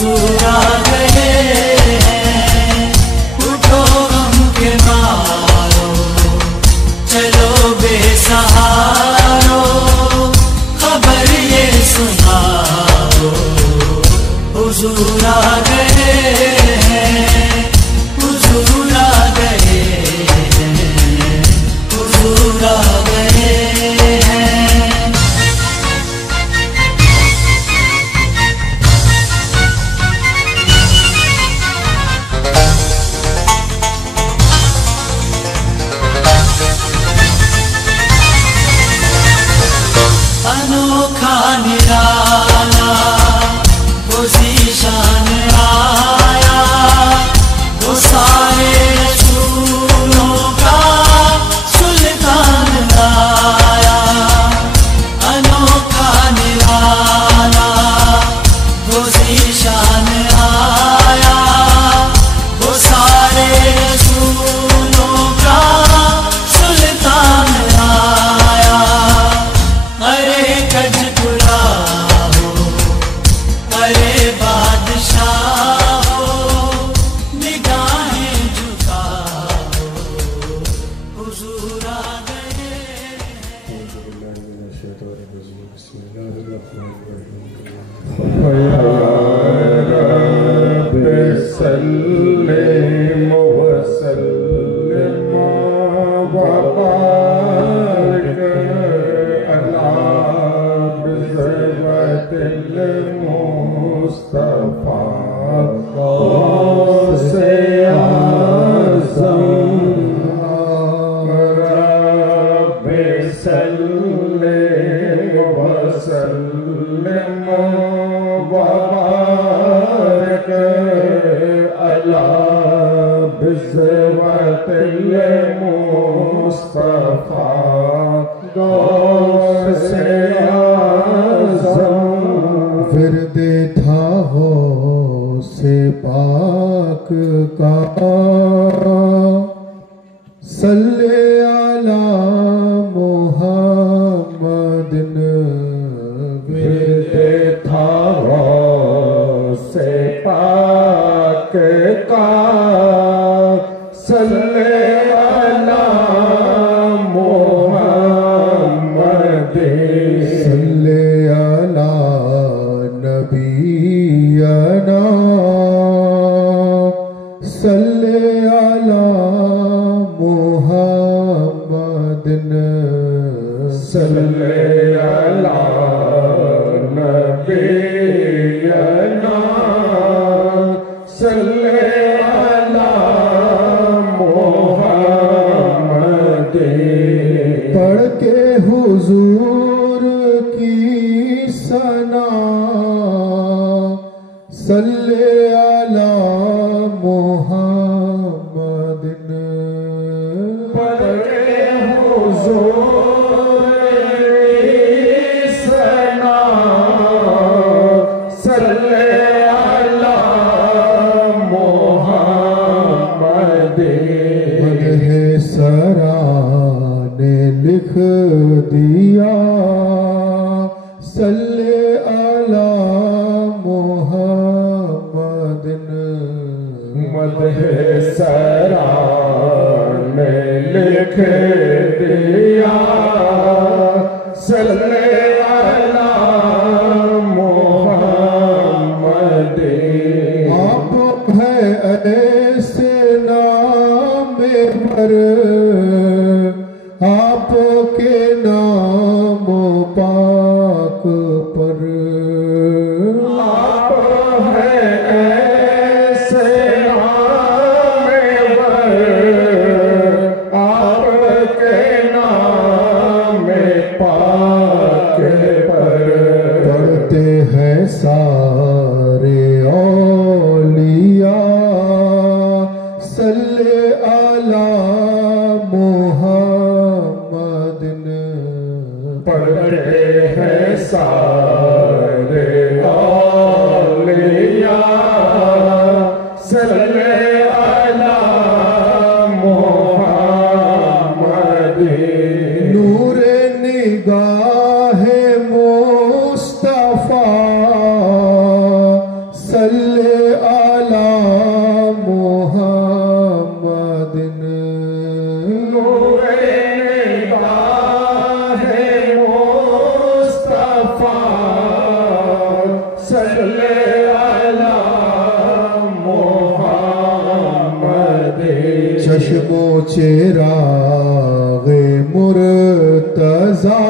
हुजूर आ गए हैं। उठो गम के मारो, चलो बेसहारो, खबर ये सुनाओ, हुजूर आ गए हैं, हुजूर आ गए हैं, हुजूर आ गए हैं। अनोखा निराला वो ज़ीशान आया, वो सारे रसूलों का सुल्तान आया। अनोखा निराला वो ज़ीशान आया, वो सारे रसूलों का सुल्तान आया। अरे कजपुरा हो, अरे बादशाह हो, निगाहें झुकाओ, हुजूर आ गए। सल्लिम वसल्लिम वबारिक अला बिज़्ज़तिल मुस्तफ़ा गौसे आज़म। रब्बि सल्लिम वसल्लिम वबारिक अला बिज़्ज़तिल मुस्तफ़ा गौसे आज़म। फिरदे था हो से पाक का, सल्ले अला मुहम्मदिन। फिरदे था हो से पाक का, सल्ले अला मुहम्मदिन। सल्ले अला नबीना, सल्ले अला मुहम्मदिन। सल्ले अला नबीना, सल्ले अला मुहम्मदिन। पढ़ के हुजूर की सना, सल्ले अला मुहम्मदिन। पढ़ के हुजूर की सना, सल्ले अला मुहम्मदिन। मदह सरा ने लिख दिया, सल्ले अला मुहम्मदिन। मदह सरा ने लिख दिया, सल्ले अला मुहम्मदिन। आप है ऐसे नाम पर, आपके नाम पाक पर। आप है ऐसे नाम पर, आपके नाम पाक पर। पढ़ते हैं सारे औलिया, सल्ले अला मुहम्मदिन। पढ़ते हैं सारे औलिया, सल्ले अला मुहम्मदिन। नूरे निगाह मुस्तफा, सल्ले सल्ले अला मोहम्मद चश्मो चिरागे मुर्तज़ा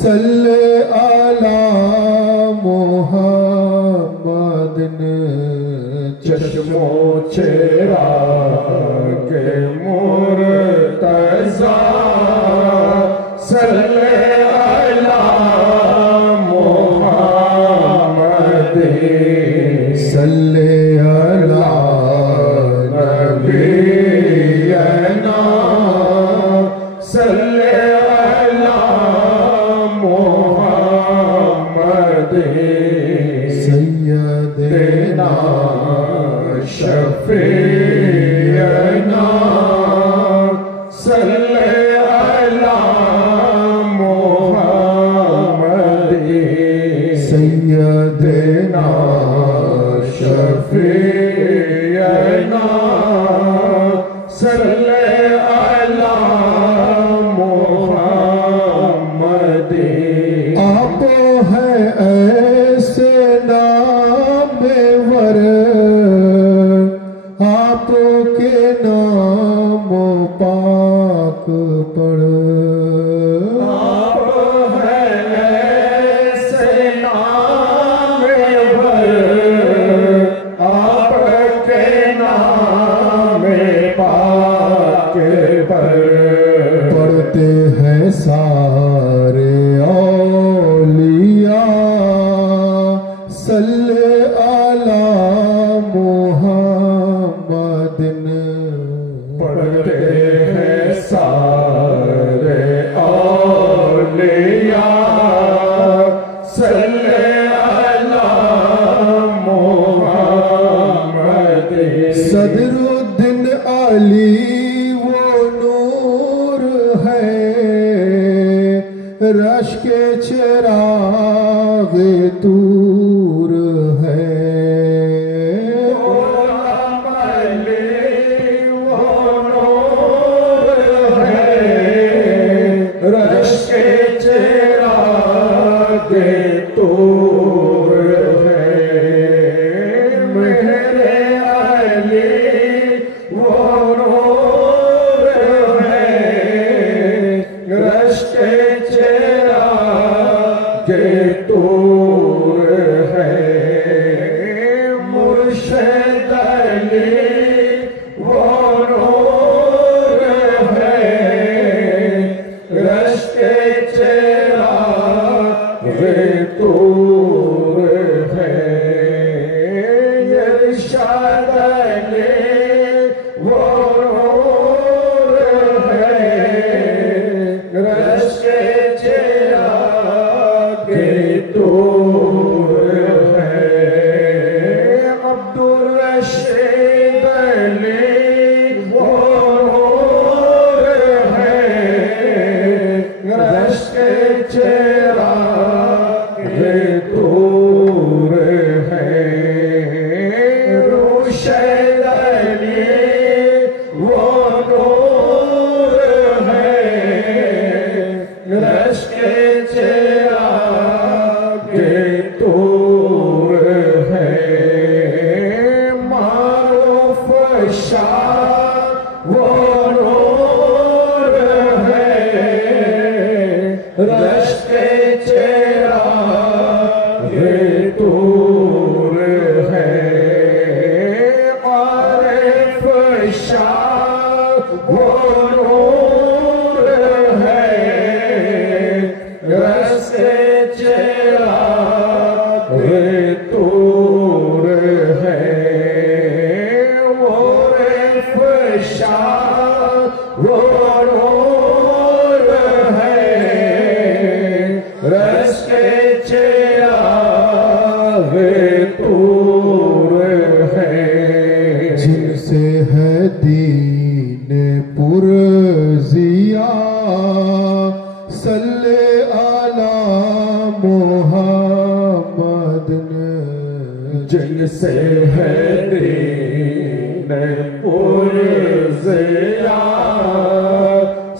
सल्ले अला मोहम्मद चश्मो चिरागे मुर्तज़ा सल्ले अला मोहम्मद सल्ले अला नबीना सल्ले अला मोहम्मद सैयदना शफीअना सल्ले अला मोहम्मद सैयदना शफीअना सल्ले अला मोहम्मद आप है ऐसे नामवर आपके नाम पाक पढ़ आप है ऐसे नामवर आपके नाम पाक पर पढ़ते हैं सारे औलिया सल्ले अला मोहम्मद पढ़ते हैं सारे औलिया सल्ले अला मोहम्मद सदरुद्दीन अली वो नूर है रश के चिराग तूर है रश के चिराग तूर है मेरे अली वो नूर है रश के चिराग तूर है मुर्शिद अली वो नूर है रश के चिराग तूर है इरशाद अली वो नूर है रश के चिराग तूर है अब्दुल रशीद अली वो नूर है रश के चिराग तूर है रुशद अली वो नूर है रश के चिराग तूर है मारूफ शाह वो नूर है रश के चिराग तूर है आरिफ शाह वो नूर है रश के चिराग तूर है वो आरिफ शाह वो नूर है रश के चिराग तूर है जिनसे है दीन पुरजिया सल्ले अला मोहम्मद जिनसे है दीन पुरज़िया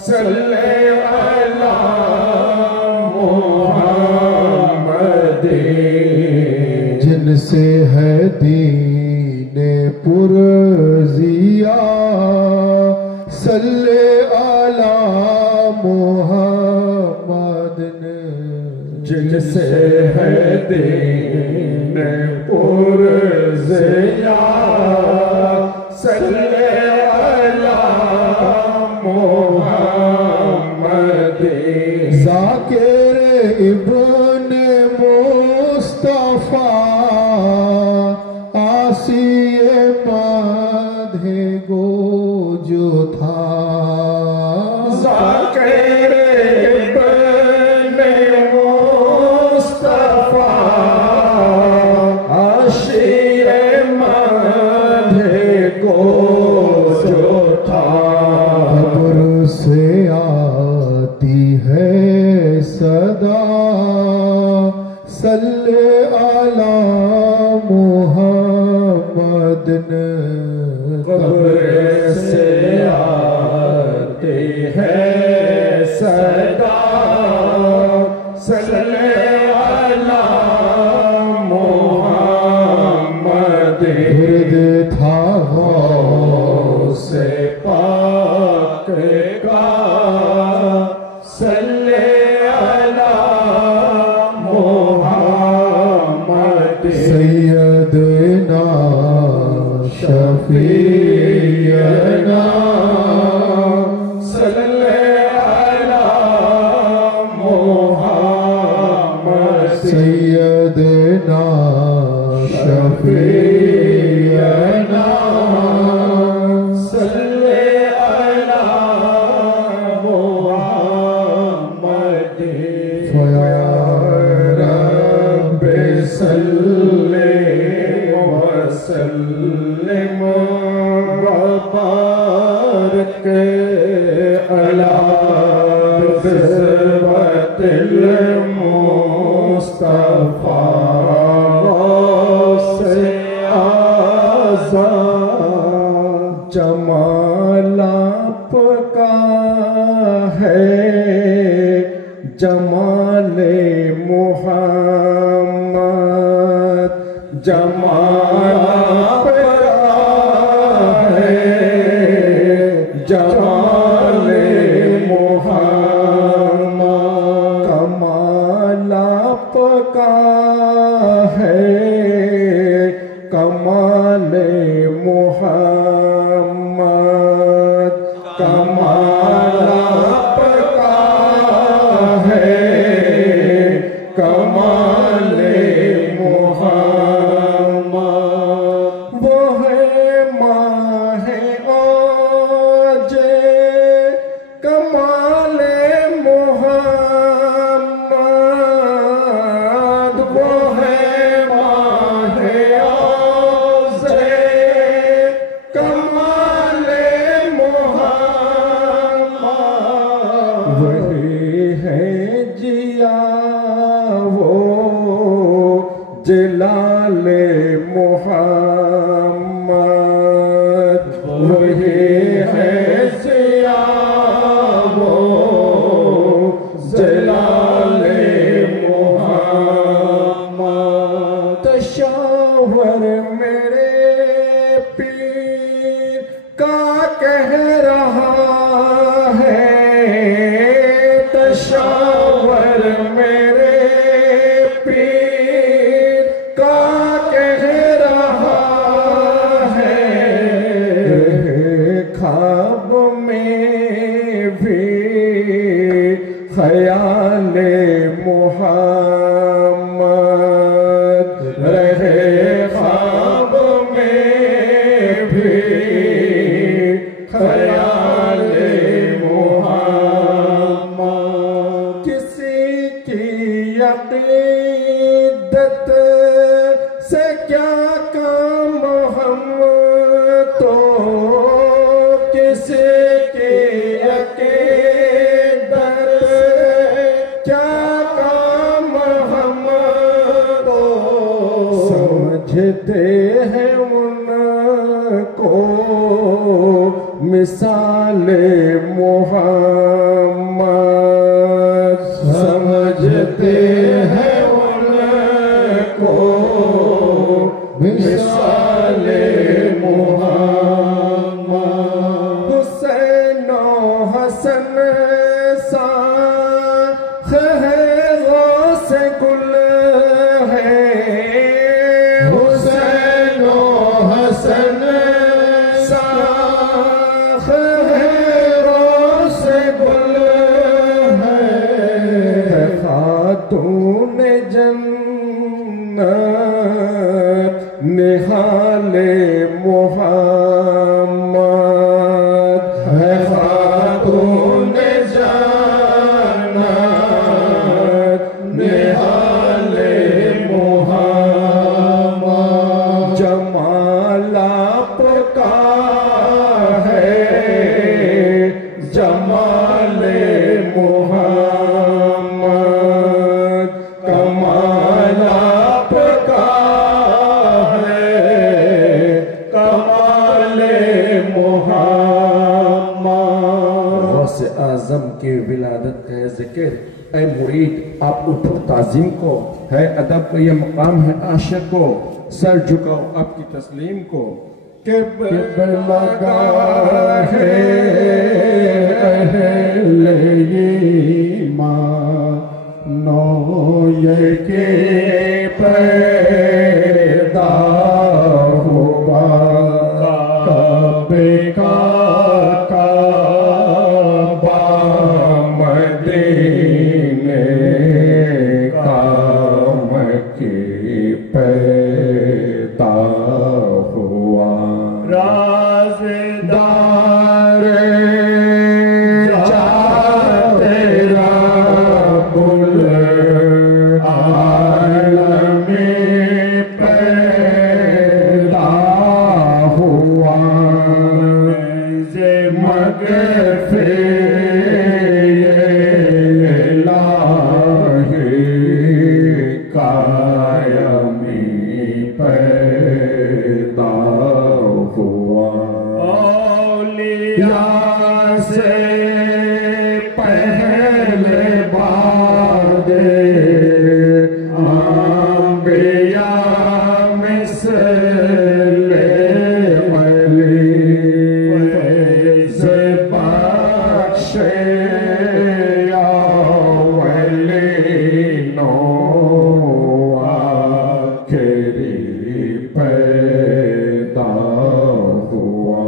सल्ले अला मोहम्मद जिनसे है दीन पुरजिया सल्ले अला मुहम्मद जिनसे है दीन पुरजिया सल्ले अला मुहम्मद ज़ाकिर इब्न मुस्तफा आसिए माधे गो जो था ज़ाकिर इब्न मुस्तफा आसिए माधे गो जो था कब्र से आती है सदा सल्ले अला मुहम्मद कब्र से आती है सदा सल्ले अला मुहम्मद दुर्द था से पाक का सल्ले अला मुहम्मद सैयदना शफीयना सल्ले अला मुहम्मद सैयदना शफीयना सल्ले अला मुहम्मद फया रब्बि सल्ले वसल्लिम वबारक अला बिस्वतिल मुस्तफा से आज़ाद जमाल आपका है जमाले मुहम्मद जमाल आपका है जमाले मुहम्मद कमाल आपका है कमाले मुहम्मद कमाल आपका है कमाले मुहम्मद वो है माहे औजे कमाले मुहम्मद वो है माहे औजे कमाले मुहम्मद वही है जिया वो जलाले मुहम्मद वही है जिया वो जलाले मुहम्मद तशावर मेरे पीर का कह रहा है तशावर मेरे पीर का कह रहा है ख्वाब में भी ख्याले मुहम्मद रहे ख्वाब में भी ख्याले मुहम्मद किसी की अक़ीदत से क्या काम हम तो किसी की अक़ीदत से क्या काम हम तो समझते हैं उनको मिसाले मुहम्मद समझते हैं उनको खातून जन्नत निहाले मोहम्मद है खातून जन्नत निहाले मोहम्मद जमाल आपका है जमाले मोहम्मद कमाल आपका है कमाले मोहम्मद। गौसे आजम के विलादत है जिक्र ऐ मुरीद आप उठो ताजीम को है अदब ये मकाम है आशिक को सर झुकाओ आपकी तस्लीम को के लगा है अहले ईमान ये के पैदा हुआ काबे का काबा मदीने का मक्की पैदा हुआ राज़दार जाते रब्बुल आलमीन पैदा हुआ से इलाही कायमी पैदा हुआ औलिया से पहले बादे अंबिया मिसले अली से बख्शे या वली नो आखिरी पैदा हुआ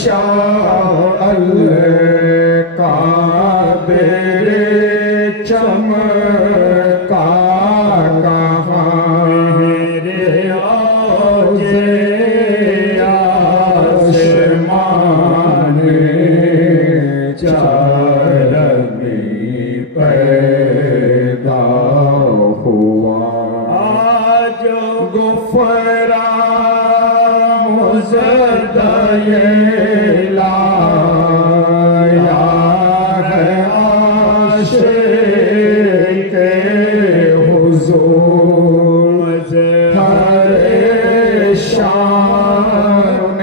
शाह अल्लाह का चारमी पैदा हुआ आज गुफरा मुज़द्दए लाया है आशिक़े हुज़ूर हर शान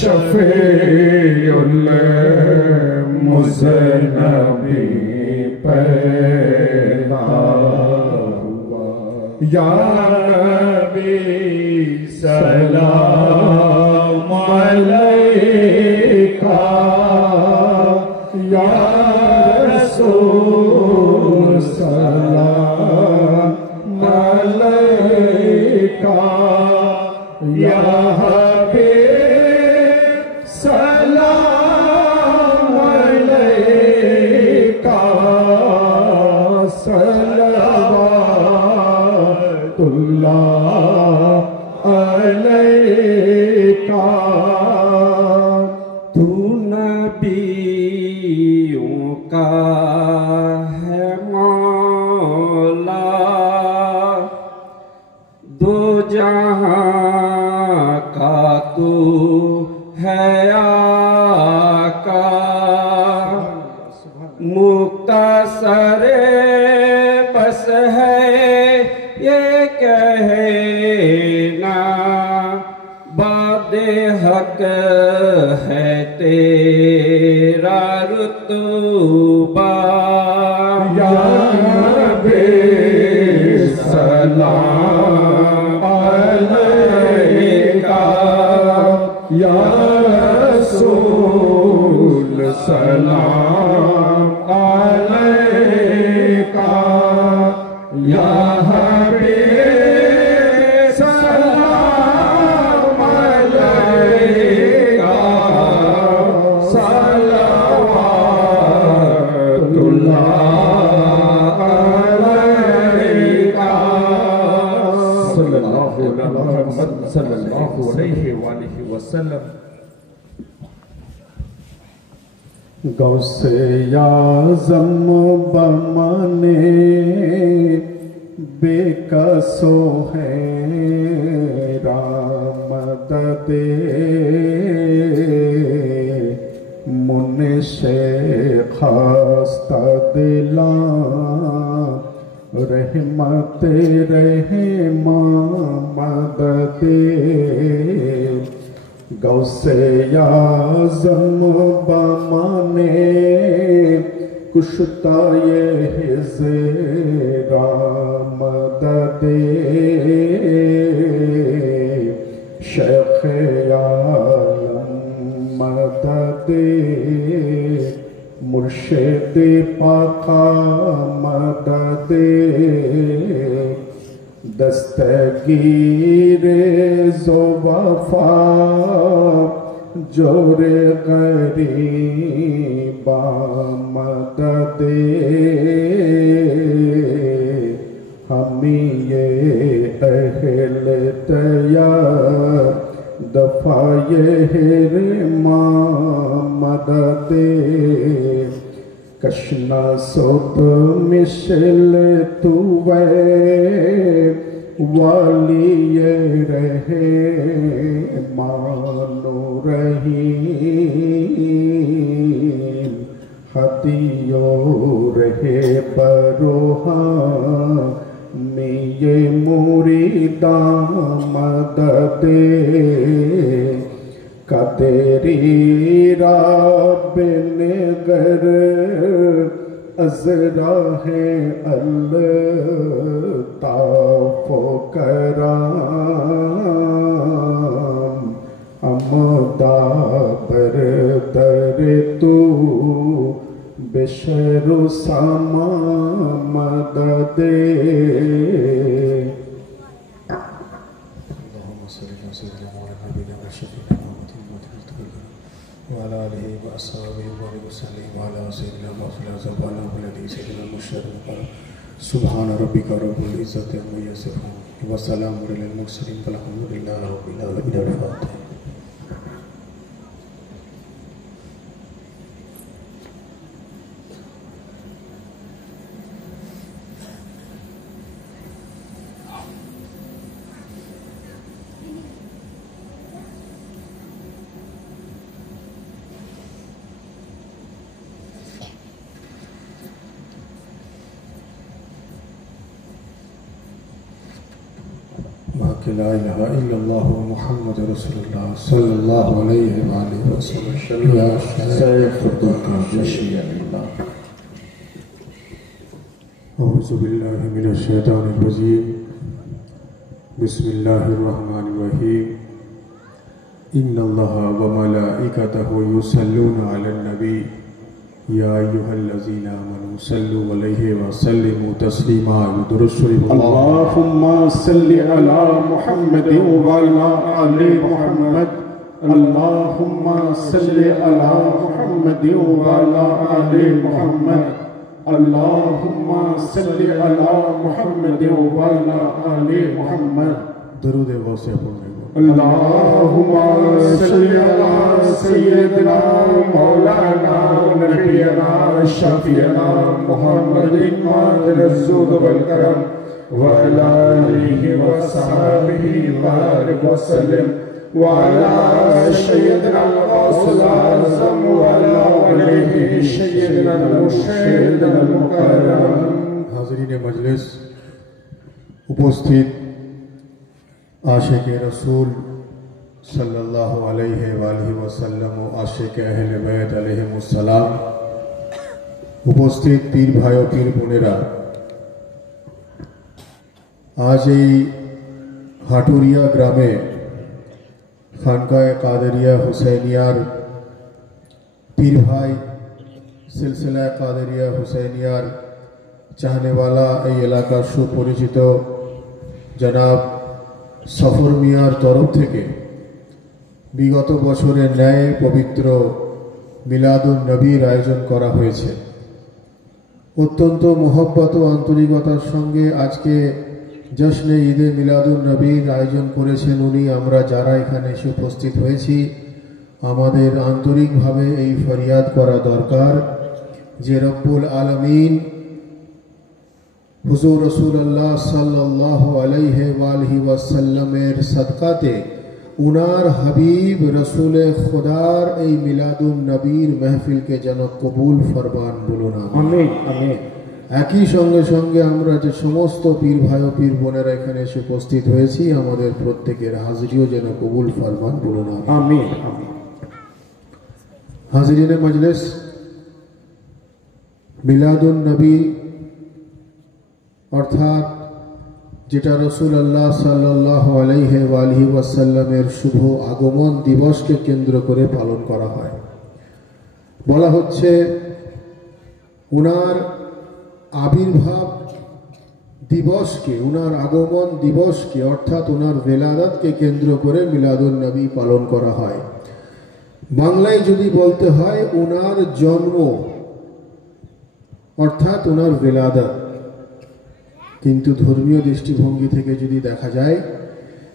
शफ़ीउल मुज़नबी पैदा हुआ या नबी सलाम अलैका या रसूल सलाम अलैका या हबीब सलाम अलैका सल्लल्लाहु अलैका तू नबियों का है मौला दो जहां का तू है आका मुक्तसरे बस है ये कहना बादे हक है तेरा रुतबा या नबी सलाम अलैका या रसूल सलाम अलैका या हबीब सलाम अलैका सल्लल्लाहु अलैका सल्लल्लाहु अला मुहम्मद सल्लल्लाहु अलैहि वसल्लम। गौसे आज़म बमाने बेकसो है रामददे मुनशे खास्ता दिला रहमत रहमा मददे गौसे आज़म बमाने कुश्ताए हिज़रा मददे शेख़ आलम मददे मुर्शिद पाका मददे दस्तगीर ज़ो वफ़ा जोरे गरीबा मददे हमी ये अहल तया दफ़ाए हिरमा मददे कशना सोत मिसल तुवे वाली ये रहे मानो रहीम हदियो रहे परोहा ये मुरीदा मददे कदेरी रब नगर अज़रा है अल्ताफ़ कराम अमदा पर दर तू बेशरो सामा मददे सुभान रब्बिका रब्बिल इज़्ज़ति अम्मा यसिफून व सलामुन अलल मुरसलीन वल्हम्दुलिल्लाहि रब्बिल आलमीन। ला इलाहा इल्लल्लाह मुहम्मद रसूलुल्लाह सल्लल्लाहु अलैहि व आलिहि वसल्लम या शेख अल्लाह औज़ु बिल्लाहि मिनश शैतानिर रजीम बिस्मिल्लाहिर रहमानिर रहीम इन्नल्लाहा व मलाइकतहु युसल्लूना अलन नबी या अय्युहल्लज़ीना आमनू सल्लु अलैहि व सल्लिमू तस्लीमा दुरूद शरीफ अल्लाहुम्मा सल्लि अला मुहम्मद व अला आलि मुहम्मद अल्लाहुम्मा सल्लि अला मुहम्मद व अला आलि मुहम्मद अल्लाहुम्मा सल्लि अला मुहम्मद व अला आलि मुहम्मद दुरूद गौसे पढ़ने अल्लाहुम्मा सल्लि अला सय्यिदना मौलाना नबियना शफीअना मुहम्मदिन मदरसूल वल करम व अला आलिहि व सहाबिहि बारिक व सल्लिम व अला सय्यिदना गौसल आज़म व अला वलिहि सय्यिदना मुर्शिदना मुकर्रम। हाज़रीन मजलिस, उपस्थित आशिक रसूल सल्लल्लाहु अलैहि वसल्लम व आशिक अहले बैत अलैहिमुस्सलाम, उपस्थित पीर भाई और पीर बोनेरा, आज এই হাটুরিয়া গ্রামে খানকায়ে কাদেরিয়া হুসैनियार पीर भाई सिलसिला कादेरिया हुसैनियार चाहने वाला এই এলাকার সুপরিচিত জনাব সফর মিয়ার তরফ থেকে বিগত বছরের ন্যায় পবিত্র মিলাদুন নবীর আয়োজন করা হয়েছে। অত্যন্ত মোহব্বত ও আন্তরিকতার সঙ্গে আজকে জশ্নে ঈদে মিলাদুন নবীর আয়োজন করেছেন উনি। আমরা যারা এখানে এসে উপস্থিত হয়েছি আমাদের আন্তরিকভাবে এই ফরিয়াদ করা দরকার যে রব্বুল আলামিন হুজুর রাসূলুল্লাহ সাল্লাল্লাহু আলাইহি ওয়া আলিহি ওয়াসাল্লামের সদকাতে উনার হাবিব রসুল খুদার এই মিলাদুন নবীর মাহফিলকে যেন কবুল ফরমান বলুন আমিন আমিন। একই সঙ্গে সঙ্গে আমরা যে সমস্ত পীর ভাই ও পীর বোনেরা এখানে এসে উপস্থিত হয়েছি আমাদের প্রত্যেকের হাজিরিও যেন কবুল ফরমান বলুন আমিন আমিন। হাজিরিনে মজলিস, মিলাদুন নবী অর্থাৎ যেটা রাসূলুল্লাহ সাল্লাল্লাহু আলাইহি ওয়া আলিহি ওয়াসাল্লামের শুভ আগমন দিবসকে কেন্দ্র করে পালন করা হয়। বলা হচ্ছে উনার আবির্ভাব দিবসকে, উনার আগমন দিবসকে অর্থাৎ উনার বেলাদাতকে কেন্দ্র করে মিলাদুন নবী পালন করা হয়। বাংলায় যদি বলতে হয় উনার জন্ম অর্থাৎ উনার বেলাদাত, কিন্তু ধর্মীয় দৃষ্টিভঙ্গি থেকে যদি দেখা যায়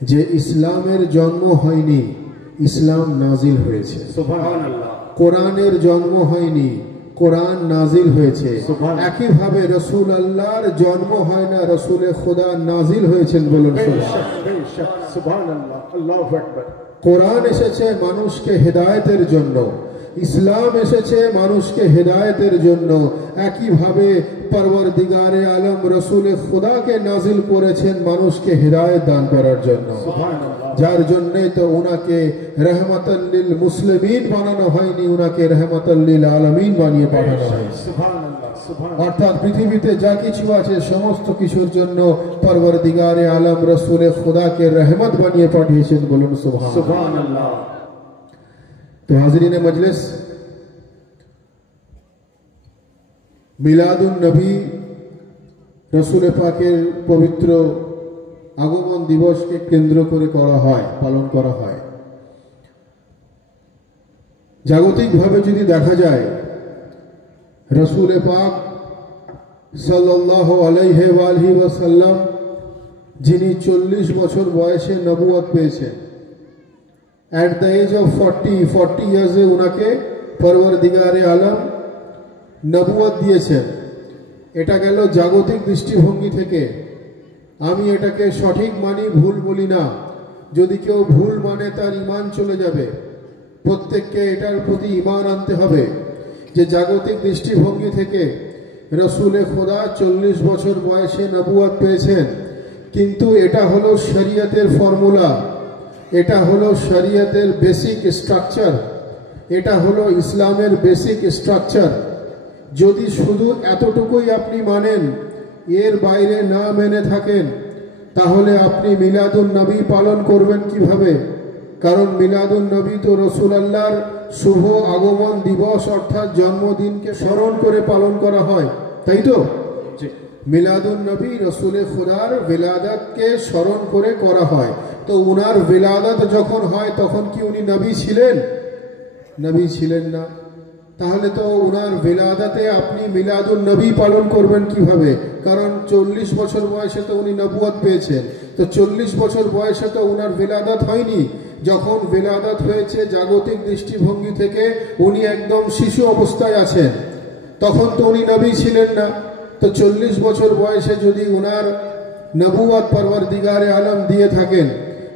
যে ইসলামের জন্ম হয়নি, ইসলাম নাজিল হয়েছে। সুবহানাল্লাহ। কোরআনের জন্ম হয়নি, কোরআন নাজিল হয়েছে। একইভাবে রাসূল আল্লাহর জন্ম হয় না, রাসূলে খোদা নাজিল হয়েছেন। বলুন সুবহানাল্লাহ, আল্লাহু আকবার। কোরআন এসেছে মানুষকে হেদায়েতের জন্য, ইসলাম এসেছে মানুষকে হেদায়েতের জন্য। একইভাবে পরওয়ারদিগারে আলম রসুলে খুদাকে নাজিল করেছেন মানুষকে হেদায়েত দান করার জন্য। যার জন্যই তো উনাকে রহমাতাল লিল মুসলিমিন বানানো হয়নি, উনাকে রহমাতাল লিল আলামিন বানিয়ে পাঠানো হয়েছে। অর্থাৎ পৃথিবীতে যা কিছু আছে সমস্ত কিছুর জন্য পরওয়ারদিগারে আলম রসুলে খুদাকে রহমত বানিয়ে পাঠিয়েছেন। বলুন সুবহানাল্লাহ। তো হাজরিনে মজলিস, মিলাদুন নবী রসুল পাকের পবিত্র আগমন দিবসকে কেন্দ্র করে করা হয়, পালন করা হয়। জাগতিকভাবে যদি দেখা যায় রসুল পাক সাল্লাল্লাহু আলাইহি ওয়া আলিহি ওয়াসাল্লাম যিনি 40 বছর বয়সে নবুয়ত পেয়েছেন, at the age of 40 years উনাকে পরওয়ারদিগারে আলম নবুয়ত দিয়েছেন। এটা গেল জাগতিক দৃষ্টিভঙ্গি থেকে। আমি এটাকে সঠিক মানি, ভুল বলি না। যদি কেউ ভুল মানে তার ঈমান চলে যাবে। প্রত্যেককে এটার প্রতি ঈমান আনতে হবে যে জাগতিক দৃষ্টিভঙ্গি থেকে রসুলে খোদা 40 বছর বয়সে নবুয়ত পেয়েছেন, কিন্তু এটা হলো শরীয়তের ফর্মুলা, এটা হলো শরীয়তের বেসিক স্ট্রাকচার, এটা হলো ইসলামের বেসিক স্ট্রাকচার। যদি শুধু এতটুকুই আপনি মানেন, এর বাইরে না মেনে থাকেন, তাহলে আপনি মিলাদুন নবী পালন করবেন কিভাবে? কারণ মিলাদুন নবী তো রসুলাল্লাহর শুভ আগমন দিবস অর্থাৎ জন্মদিনকে স্মরণ করে পালন করা হয়, তাই তো? মিলাদুন নবী রসুলে খুদার বিলাদতকে স্মরণ করে করা হয়। তো উনার বিলাদত যখন হয় তখন কি উনি নবী ছিলেন? নবী ছিলেন না। তাহলে তো উনার বিলাদতে আপনি মিলাদুন নবী পালন করবেন কিভাবে? কারণ 40 বছর বয়সে তো উনি নবুয়ত পেয়েছেন, তো 40 বছর বয়সে তো উনার বিলাদত হয়নি। যখন বিলাদত হয়েছে জাগতিক দৃষ্টিভঙ্গি থেকে উনি একদম শিশু অবস্থায় আছেন, তখন তো উনি নবী ছিলেন না। তো 40 বছর বয়সে যদি উনার নবুয়ত পরওয়ারদিগারে আলম দিয়ে থাকেন,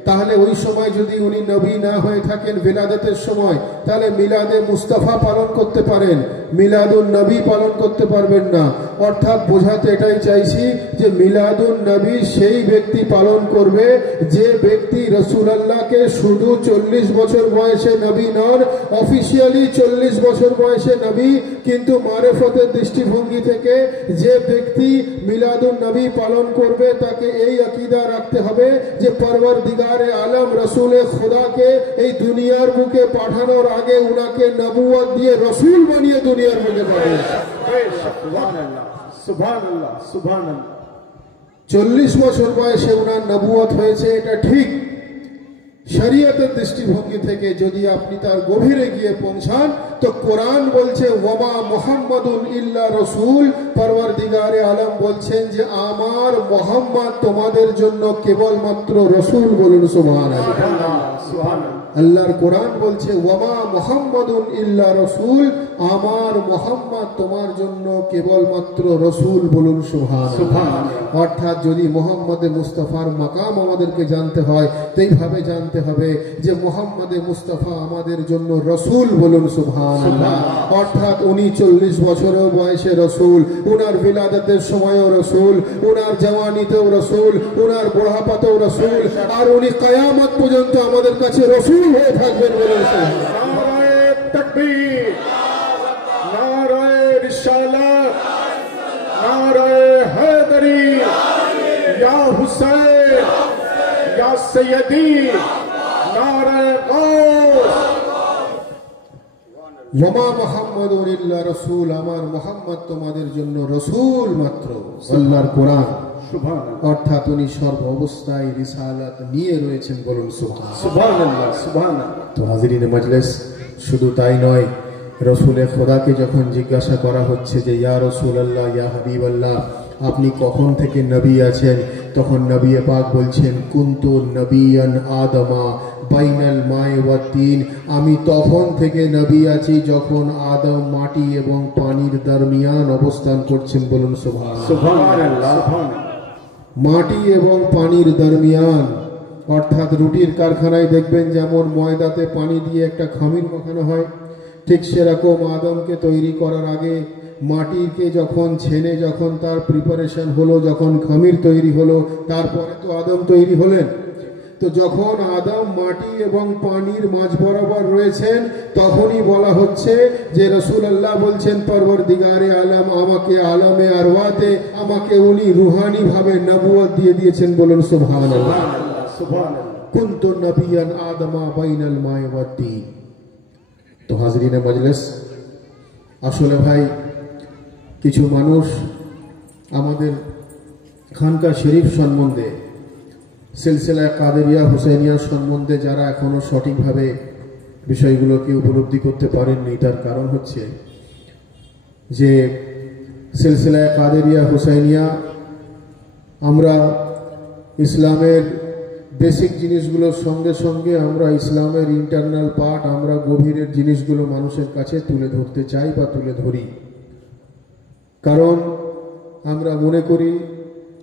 তাহলে ওই সময় যদি উনি নবী না হয়ে থাকেন বিলাদতের সময়, তাহলে মিলাদে মুস্তাফা পালন করতে পারেন, মিলাদুন নবী পালন করতে পারবেন না। অর্থাৎ বোঝাতে এটাই চাইছি যে মিলাদুন নবী সেই ব্যক্তি পালন করবে যে ব্যক্তি রাসূলুল্লাহকে শুধু 40 বছর বয়সে নবী নন, অফিসিয়ালি 40 বছর বয়সে নবী, কিন্তু মারেফতের দৃষ্টিভঙ্গি থেকে যে ব্যক্তি মিলাদুন নবী পালন করবে তাকে এই আকীদা রাখতে হবে যে পরওয়ারদিগারে আলম রসুলে খুদাকে এই দুনিয়ার বুকে পাঠানোর আগে উনাকে নবুয়ত দিয়ে রসুল বানিয়ে দুনিয়ার বুকে পাঠিয়েছে। 40 বছর বয়সে উনার নবুয়ত হয়েছে, এটা ঠিক। শরীয়তের দৃষ্টিভঙ্গি থেকে যদি আপনি তার গভীরে গিয়ে পৌঁছান, তো কোরআন বলছে ওয়ামা মুহাম্মাদুন ইল্লা রসুল, পরওয়ারদিগারে আলম বলছেন যে আমার মোহাম্মদ তোমাদের জন্য কেবলমাত্র রসুল। বলুন সুবহানাল্লাহ। আল্লাহর কোরআন বলছে ওয়ামা মুহাম্মাদুন ইল্লা রসুল, আমার মোহাম্মদ তোমার জন্য কেবলমাত্র রসুল। বলুন সুবহানাল্লাহ। অর্থাৎ যদি মোহাম্মদে মুস্তাফার মাকাম আমাদেরকে জানতে হয়, এইভাবে জানতে হবে যে মোহাম্মদে মুস্তাফা আমাদের জন্য রসুল। বলুন সুবহানাল্লাহ। অর্থাৎ উনি 40 বছরেও বয়সে রসুল, উনার বিলাদতের সময়ও রসুল, উনার জওয়ানিতেও রসুল, উনার বুড়াপাতেও রসুল, আর উনি কিয়ামত পর্যন্ত আমাদের কাছে রসুল হয়ে থাকবেন। বলুন নারায়ে তাকবীর, নারায়ে রিসালাত, নারায়ে হায়দারি, ইয়া হুসাইন, ইয়া সৈয়দি, নারায়ে গাউস। ওয়ামা মুহাম্মাদুন ইল্লা রাসূল, আমার মুহাম্মদ তোমাদের জন্য রসুল মাত্র। আল্লাহর কোরআন। অর্থাৎ উনি সর্ব অবস্থায় রিসালাত নিয়ে রয়েছেন। বলুন সুবহানাল্লাহ। তো হাজিরিনে মজলিস, শুধু তাই নয়, রসুলের খোদাকে যখন জিজ্ঞাসা করা হচ্ছে যে ইয়া রাসূলুল্লাহ, ইয়া হাবিবাল্লাহ, আপনি কখন থেকে নবী আছেন, তখন নবী পাক বলছেন কুনতু নবিয়ান আদমা বাইনাল মায়ে ওয়া তিন, আমি তখন থেকে নবী আছি যখন আদম মাটি এবং পানির দরমিয়ান অবস্থান করছেন। বলুন সুবহানাল্লাহ। মাটি এবং পানির দরমিয়ান, অর্থাৎ রুটির কারখানায় দেখবেন যেমন ময়দাতে পানি দিয়ে একটা খামির মাখানো হয়, ঠিক সেরকম আদমকে তৈরি করার আগে মাটিকে যখন ছেনে যখন তার প্রিপারেশন হলো, যখন খামির তৈরি হলো, তারপরে তো আদম তৈরি হলেন। তো যখন আদম মাটি এবং পানির মাঝ বরাবর রয়েছেন, তখনই বলা হচ্ছে যে রাসূলুল্লাহ বলছেন পরওয়ারদিগারে আলম আমাকে আলমে আরওয়াতে আমাকে উনি রুহানি ভাবে নবুয়ত দিয়ে দিয়েছেন। বলুন সুবহানাল্লাহ। কুনতু নবিয়ান আদমা বাইনাল মায়ে ওয়া তিন। তো হাজরিনে মজলিস, আসলে ভাই কিছু মানুষ আমাদের খানকা শরীফ সম্বন্ধে, সিলসিলা কাদেরিয়া হুসাইনিয়া সম্বন্ধে যারা এখনো সঠিকভাবে বিষয়গুলোকে উপলব্ধি করতে পারেননি, তার কারণ হচ্ছে যে সিলসিলা কাদেরিয়া হুসাইনিয়া আমরা ইসলামের বেসিক জিনিসগুলোর সঙ্গে সঙ্গে আমরা ইসলামের ইন্টারনাল পার্ট, আমরা গভীরের জিনিসগুলো মানুষের কাছে তুলে ধরতে চাই বা তুলে ধরি। কারণ আমরা মনে করি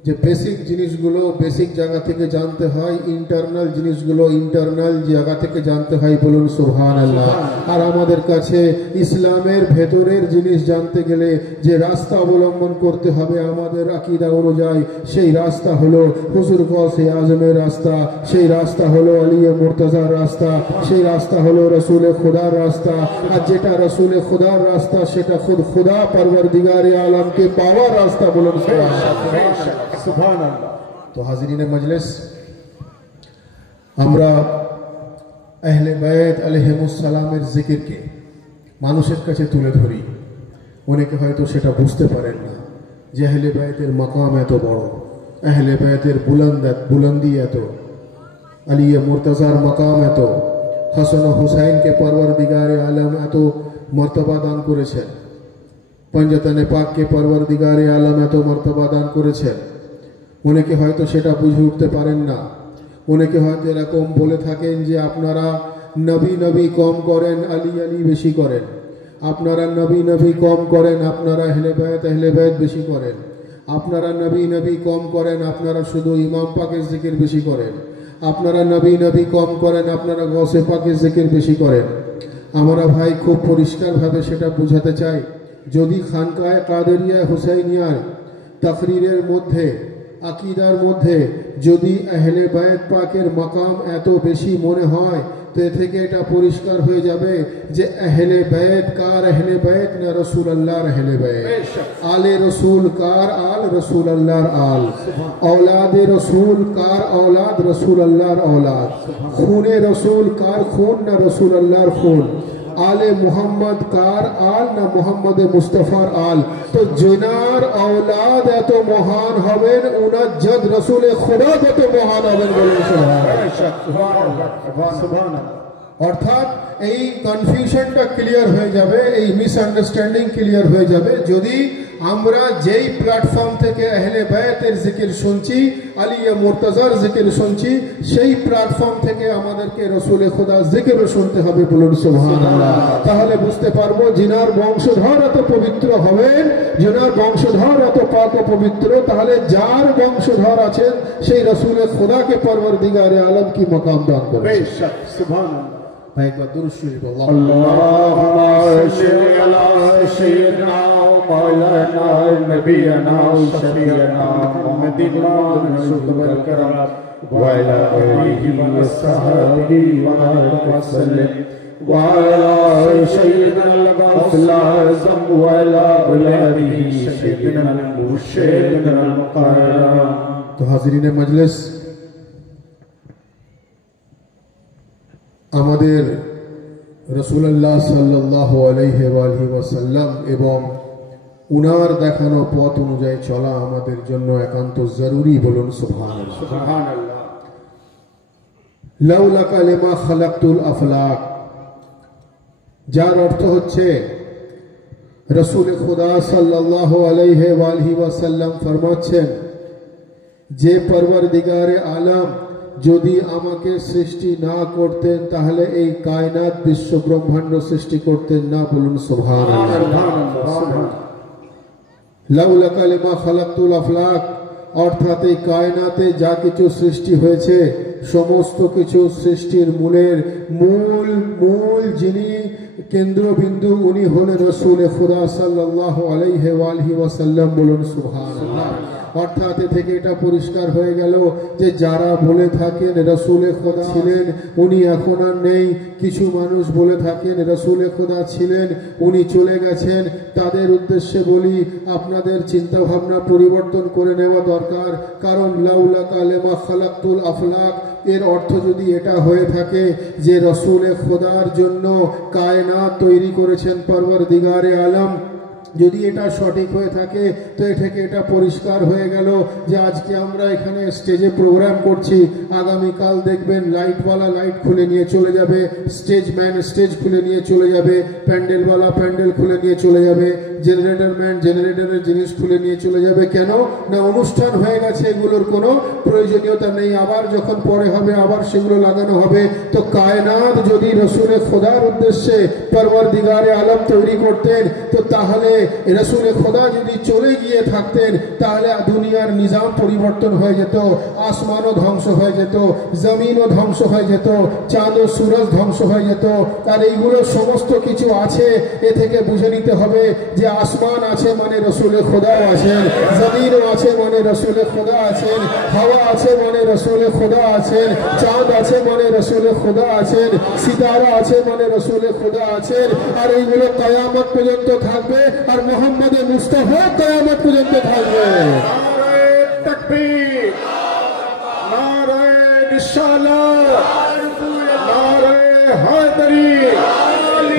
যে বেসিক জিনিসগুলো বেসিক জায়গা থেকে জানতে হয়, ইন্টারনাল জিনিসগুলো ইন্টারনাল জায়গা থেকে জানতে হয়, বলুন সুবহানাল্লাহ। আর আমাদের কাছে ইসলামের ভেতরের জিনিস জানতে গেলে যে রাস্তা অবলম্বন করতে হবে আমাদের আকীদা অনুযায়ী, সেই রাস্তা হলো হুজুর গৌসে আজমের রাস্তা, সেই রাস্তা হলো আলী মুর্তজার রাস্তা, সেই রাস্তা হলো রসুল খুদার রাস্তা। আর যেটা রসুল খুদার রাস্তা সেটা খুদ খুদা পরওয়ারদিগারে আলমকে পাওয়ার রাস্তা, বলুন সুবহানাল্লাহ। তো হাজিরিনে মজলিস, আমরা আহলে বায়ত আলাইহিমুস সালামের জিকিরকে মানুষের কাছে তুলে ধরি। অনেকে হয়তো সেটা বুঝতে পারেন না যে আহলে বায়তের মাকাম এত বড়, আহলে বায়তের বুলন্দি এত, আলী মুর্তজার মাকাম এত, হাসান ও হুসাইনকে পরওয়ারদিগারে আলম এত মর্তবা দান করেছেন, পঞ্জতনে পাককে পরওয়ারদিগারে আলম এত মর্তবা দান করেছেন। অনেকে হয়তো সেটা বুঝে উঠতে পারেন না। অনেকে হয়তো এরকম বলে থাকেন যে আপনারা নবী নবী কম করেন, আলী আলী বেশি করেন, আপনারা নবী নবী কম করেন, আপনারা আহলে বায়ত বেশি করেন, আপনারা নবী নবী কম করেন, আপনারা শুধু ইমাম পাকের জিকির বেশি করেন, আপনারা নবী নবী কম করেন, আপনারা গৌসে পাকের জিকির বেশি করেন। আমরা ভাই খুব পরিষ্কারভাবে সেটা বুঝাতে চাই, যদি খানকায়ে কাদেরিয়া হুসাইনিয়ার তাকরীরের মধ্যে আকীদার মধ্যে যদি আহলে বায়ত পাকের মাকাম এত বেশি মনে হয়, তো এ থেকে এটা পরিষ্কার হয়ে যাবে যে আহলে বায়ত কার আহলে বায়ত না রাসূল আল্লাহর আহলে বায়ত, আলে রসুল কার আল রাসূল আল্লাহর আল, औलादे रसूल कार औलाद रसूल अल्लाहर औलाद, खूने रसूल कार खून ना रसूल अल्लाहर खून, आले मोहम्मद कार आल ना मोहम्मद मुस्तफार आल। तो जिनार औलाद এত মহান হবেন, উনার জদ রসুল খুদা এত মহান হবেন, বলুন সুবহানাল্লাহ। অর্থাৎ এই কনফিউশনটা ক্লিয়ার হয়ে যাবে, এই মিসআন্ডারস্ট্যান্ডিং ক্লিয়ার হয়ে যাবে যদি আমরা যেই প্ল্যাটফর্ম থেকে আহলে বায়তের জিকির শুনছি, আলী মুর্তজার জিকির শুনছি, সেই প্ল্যাটফর্ম থেকে আমাদেরকে রসুল খুদা জিকিরও শুনতে হবে, বলুন সুবহানাল্লাহ। তাহলে বুঝতে পারবো জিনার বংশধর এত পবিত্র হবেন, জিনার বংশধর এত পাক ও পবিত্র, তাহলে যার বংশধর আছেন সেই রসুল খুদাকে পরওয়ারদিগারে আলম কি মাকাম দান করবে। সুবহানাল্লাহ। ভাই একবার দুরূদ শরীফ আল্লাহুম্মা সাল্লি আলা সাইয়্যিদিনা মাওলানা নবিয়ানা শাফিয়ানা মুহাম্মাদিন রাসূলুল কারীম ওয়া আলা আলিহি ওয়া সাহবিহি ওয়া সাল্লাম ওয়া আলা সাইয়্যিদিনাল গাওসিল আযম ওয়া আলা আলিহি সাইয়্যিদিনাল মুরশিদিনাল মুকাররম। তো হাজিরিনে মজলিস, আমাদের রাসূলুল্লাহ সাল্লাল্লাহু আলাইহি ওয়াসাল্লাম এবং উনার দেখানো পথ অনুযায়ী চলা আমাদের জন্য একান্ত জরুরি, বলুন সুবহানাল্লাহ। লাউলাকা লিমা খালাকতুল আফলাক, যার অর্থ হচ্ছে রাসূল খুদা সাল্লাল্লাহু আলাইহি ওয়াসাল্লাম ফরমাচ্ছেন যে পরওয়ারদিগারে আলম যদি আমাকে সৃষ্টি না করতেন তাহলে এই কায়নাত বিশ্ব ব্রহ্মাণ্ড সৃষ্টি করতেন না, বলুন সুবহানাল্লাহ। লাউলাকা লিমা খালাকতুল আফলাক, অর্থাৎ এই কায়নাতে যা কিছু সৃষ্টি হয়েছে সমস্ত কিছু সৃষ্টির মূল যিনি কেন্দ্রবিন্দু উনি হলেন রাসূল খুদা সাল্লাল্লাহু আলাইহি ওয়াসাল্লাম, বলুন সুবহানাল্লাহ। অর্থাৎ এ থেকে এটা পরিষ্কার হয়ে গেল যে যারা বলে থাকেন রাসূল খুদা ছিলেন উনি এখন আর নেই, কিছু মানুষ বলে থাকেন রাসূল খুদা ছিলেন উনি চলে গেছেন, তাদের উদ্দেশ্যে বলি আপনাদের চিন্তা ভাবনা পরিবর্তন করে নেওয়া দরকার। কারণ লাউলাকা লিমা খালাকতুল আফলাক এর অর্থ যদি এটা হয়ে থাকে যে রাসূল খুদার জন্য কায়নাত তৈরি করেছেন পরওয়ারদিগারে আলম, যদি এটা সঠিক হয়ে থাকে তো এ থেকে এটা পরিষ্কার হয়ে গেল যে আজকে আমরা এখানে স্টেজে প্রোগ্রাম করছি, আগামীকাল দেখবেন লাইটওয়ালা লাইট খুলে নিয়ে চলে যাবে, স্টেজম্যান স্টেজ খুলে নিয়ে চলে যাবে, প্যান্ডেলওয়ালা প্যান্ডেল খুলে নিয়ে চলে যাবে, জেনারেটর ম্যান জেনারেটরের জিনিস খুলে নিয়ে চলে যাবে। কেন না অনুষ্ঠান হয়ে গেছে, এগুলোর কোনো প্রয়োজনীয়তা নেই, আবার যখন পরে হবে আবার সেগুলো লাগানো হবে। তো কায়নাত যদি রাসূল খোদার উদ্দেশ্যে পরওয়ারদিগারে আলম তৈরি করতেন তো তাহলে রসুল খোদা যদি চলে গিয়ে থাকতেন তাহলে দুনিয়ার নিজাম পরিবর্তন হয়ে যেত, আসমানও ধ্বংস হয়ে যেত, জমিনও ধ্বংস হয়ে যেত, চাঁদ ও সূরজ ধ্বংস হয়ে যেত। আর এইগুলো সমস্ত কিছু আছে, এ থেকে বুঝে নিতে হবে যে আসমান আছে মানে রসুল খোদাও আছেন, জমিনও আছে মানে রসুল খোদা আছেন, হাওয়া আছে মানে রসুল খোদা আছেন, চাঁদ আছে মানে রসুল খোদা আছেন, সিতারা আছে মানে রসুল খোদা আছেন। আর এইগুলো কিয়ামত পর্যন্ত থাকবে, আর মুহাম্মদ মুস্তাফা কিয়ামত পর্যন্ত থাকবে। নারে তাকবীর, নারে রিসালাত, নারে হায়দারি।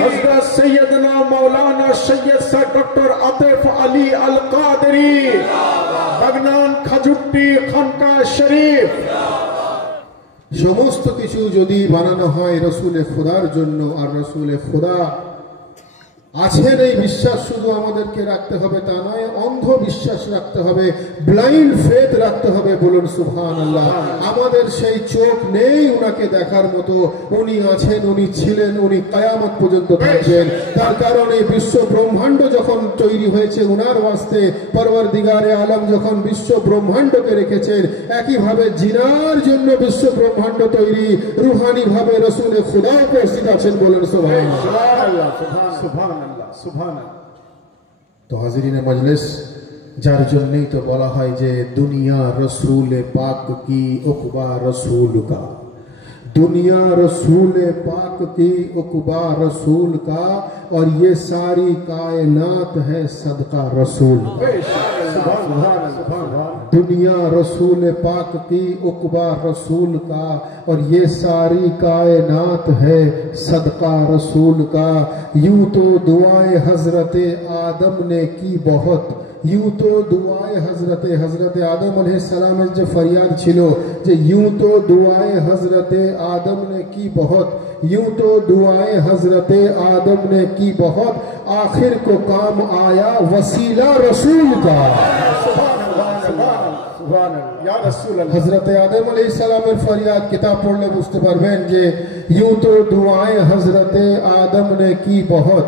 হযরত সৈয়দনা মৌলানা সৈয়দ স্যার ডক্টর আতিফ আলী আল কাদেরী, বাগনান খাজুট্টি খানকা শরীফ। সমস্ত কিছু যদি বানানো হয় রসুল খোদার জন্য, আর রসুল খোদা আছেন এই বিশ্বাস শুধু আমাদেরকে রাখতে হবে তা নয়, অন্ধ বিশ্বাস রাখতে হবে, ব্লাইন্ড ফেথ রাখতে হবে। বলুন সুবহানাল্লাহ। আমাদের সেই চোখ নেই উনাকে দেখার মতো, উনি আছেন, উনি ছিলেন, উনি কিয়ামত পর্যন্ত থাকবেন। তার কারণে বিশ্ব ব্রহ্মাণ্ড যখন তৈরি হয়েছে উনার ওয়াস্তে, পরওয়ারদিগারে আলম যখন বিশ্ব ব্রহ্মাণ্ডকে রেখেছেন, একইভাবে জিনার জন্য বিশ্ব ব্রহ্মাণ্ড তৈরি, রুহানি ভাবে রসুল খুদা উপস্থিত আছেন। বলেন সুবহানাল্লাহ, সুবহানাল্লাহ, সুবহানাল্লাহ, সুবহানাল্লাহ। তো হাজিরিনে মজলিস, যার জন্যই তো বলা হয় যে দুনিয়া রসুল পাক কি উকবা রসুল কা, दुनिया रसूल पाक की उकबा रसूल का, और ये सारी कायनात है सदका रसूल का। दुनिया रसूल पाक की उकबा रसूल का, और ये सारी कायनात है सदका रसूल का। यूं तो दुआएं हजरत आदम ने की बहुत, यूं तो दुआएं हजरत आदम अलैहिस्सलामेर जो फरियाद छिलो जे यूं तो दुआएं हजरत आदम ने की बहुत, यूं तो दुआएं हजरत आदम ने की बहुत, आखिर को काम आया वसीला रसूल का। हजरत आदम अलैहिस्सलामेर फरियाद किताब पढ़ले बुझते पारबेन जे यूं तो दुआएं हजरत आदम ने की बहुत,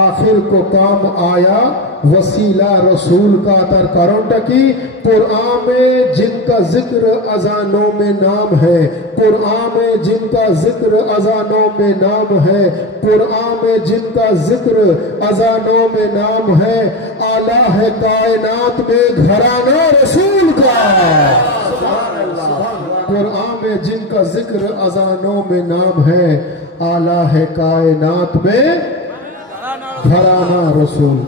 आखिर को काम आया वसीला रसूल का। तार कारणटा की कुरान में जिनका जिक्र अजानों में नाम है, कुरान में जिनका जिक्र अजानों में नाम है, कुरान में जिनका जिक्र अजानों में नाम है, आला है कायनात में घराना रसूल का। कुरान में जिनका जिक्र अजानों में नाम है, आला है कायनात में घराना रसूल।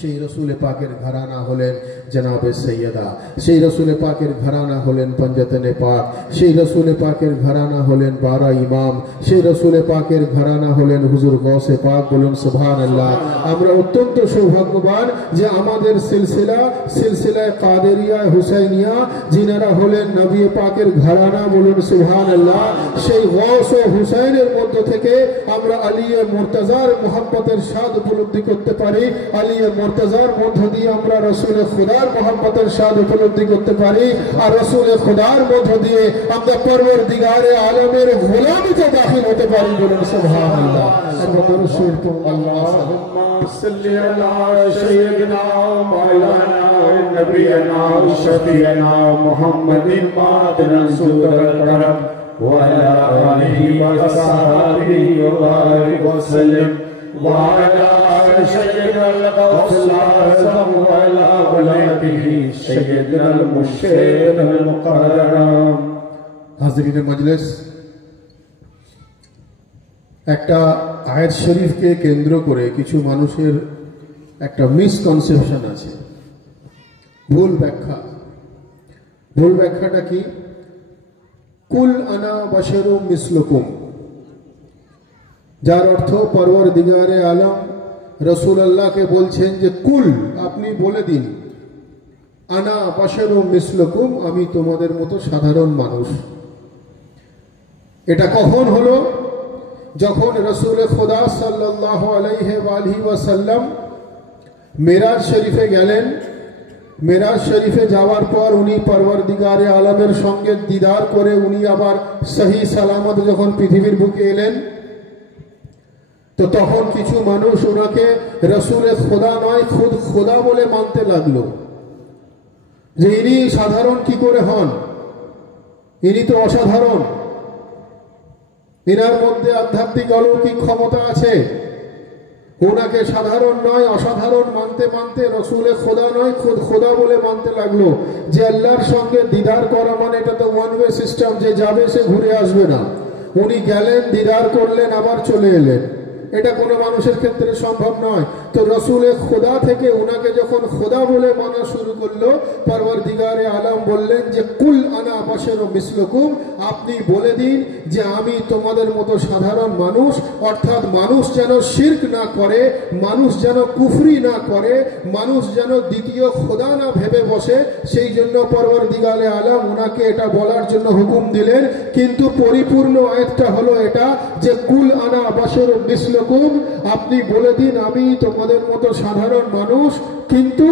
সেই রসুল পাকের ঘরানা হলেন জনাবে সৈয়দা, সেই রসুল পাকের ঘরানা হলেন পঞ্জতনে পাক, সেই রসুল পাকের ঘরানা হলেন 12 ইমাম, সেই রসুল পাকের ঘরানা হলেন হুজুর গৌসে পাক। বলুন সুবহানাল্লাহ। আমরা অত্যন্ত সৌভাগ্যবান যে আমাদের সিলসিলায় কাদেরিয়া হুসাইনিয়া যিনারা হলেন নবী পাকের ঘরানা। বলুন সুবহানাল্লাহ। সেই গৌস ও হুসাইনের মধ্য থেকে আমরা আলিয়ে মুর্তজার মুহাব্বতের স্বাদ উপলব্ধি করতে পারি, আলিয়ে মুর্তজার মধ্য দিয়ে আমরা রসুল খুদার মুহাব্বতের স্বাদ উপলব্ধি করতে পারি, আর রসুল খুদার মধ্য দিয়ে আমরা পরওয়ারদিগারে আলমের গোলামিতে দাখিল হতে পারি। বলুন সুবহানাল্লাহ। আল্লাহুম্মা সাল্লি আলা সাইয়্যিদিনা মাওলানা নবিয়িনা শফিয়িনা মুহাম্মাদিন মাদিন সুদর করম ওয়া আলা আলিহি ওয়া সাহবিহি ওয়া বারিক ওয়া সাল্লিম وعلى سيدنا الغوث الأعظم وعلى ولده سيدنا المرشد المقرم। হাজরিন মজলিস, একটা আয়াত শরীফকে কেন্দ্র করে কিছু মানুষের একটা মিসকনসেপশন আছে, ভুল ব্যাখ্যা। ভুল ব্যাখ্যাটা কি? কুল আনা বাশারুম মিসলুকুম, যার অর্থ পরওয়ারদিগারে আলম রাসূলুল্লাহকে বলছেন যে কুল, আপনি বলে দিন, আনা বাশারুম মিসলুকুম, আমি তোমাদের মতো সাধারণ মানুষ। এটা কখন হলো? যখন রাসূল খোদা সাল্লাল্লাহু আলাইহি ওয়াসাল্লাম মেরাজ শরীফে গেলেন। মেরাজ শরীফে যাওয়ার পর উনি পরওয়ারদিগারে আলমের সঙ্গে দিদার করে উনি আবার সহি সালামত যখন পৃথিবীর বুকে এলেন, তো তখন কিছু মানুষ ওনাকে রসুলের খোদা নয় খুদ খোদা বলে মানতে লাগলো, যে ইনি সাধারণ কি করে হন, ইনি তো অসাধারণ, এনার মধ্যে আধ্যাত্মিক অলৌকিক ক্ষমতা আছে। ওনাকে সাধারণ নয় অসাধারণ মানতে মানতে রসুলের খোদা নয় খুদ খোদা বলে মানতে লাগলো। যে আল্লাহর সঙ্গে দিদার করা মানে এটা তো ওয়ান ওয়ে সিস্টেম, যে যাবে সে ঘুরে আসবে না। উনি গেলেন, দিদার করলেন, আবার চলে এলেন, এটা কোনো মানুষের ক্ষেত্রে সম্ভব নয়। তো রসুলের খোদা থেকে উনাকে যখন খোদা বলে মানা শুরু করলো, পরওয়ারদিগারে আলম বললেন যে কুল আনা বাশারুম মিসলুকুম, আপনি বলে দিন যে আমি তোমাদের মতো সাধারণ মানুষ। অর্থাৎ মানুষ যেন শিরক না করে, মানুষ যেন কুফরি না করে, মানুষ যেন দ্বিতীয় খোদা না ভেবে বসে, সেই জন্য পরওয়ারদিগারে আলম উনাকে এটা বলার জন্য হুকুম দিলেন। কিন্তু পরিপূর্ণ আয়াতটা হলো এটা যে কুল আনা বাশারুম মিসলুকুম, আপনি বলে দিন আমি তোমাদের মতো সাধারণ মানুষ, কিন্তু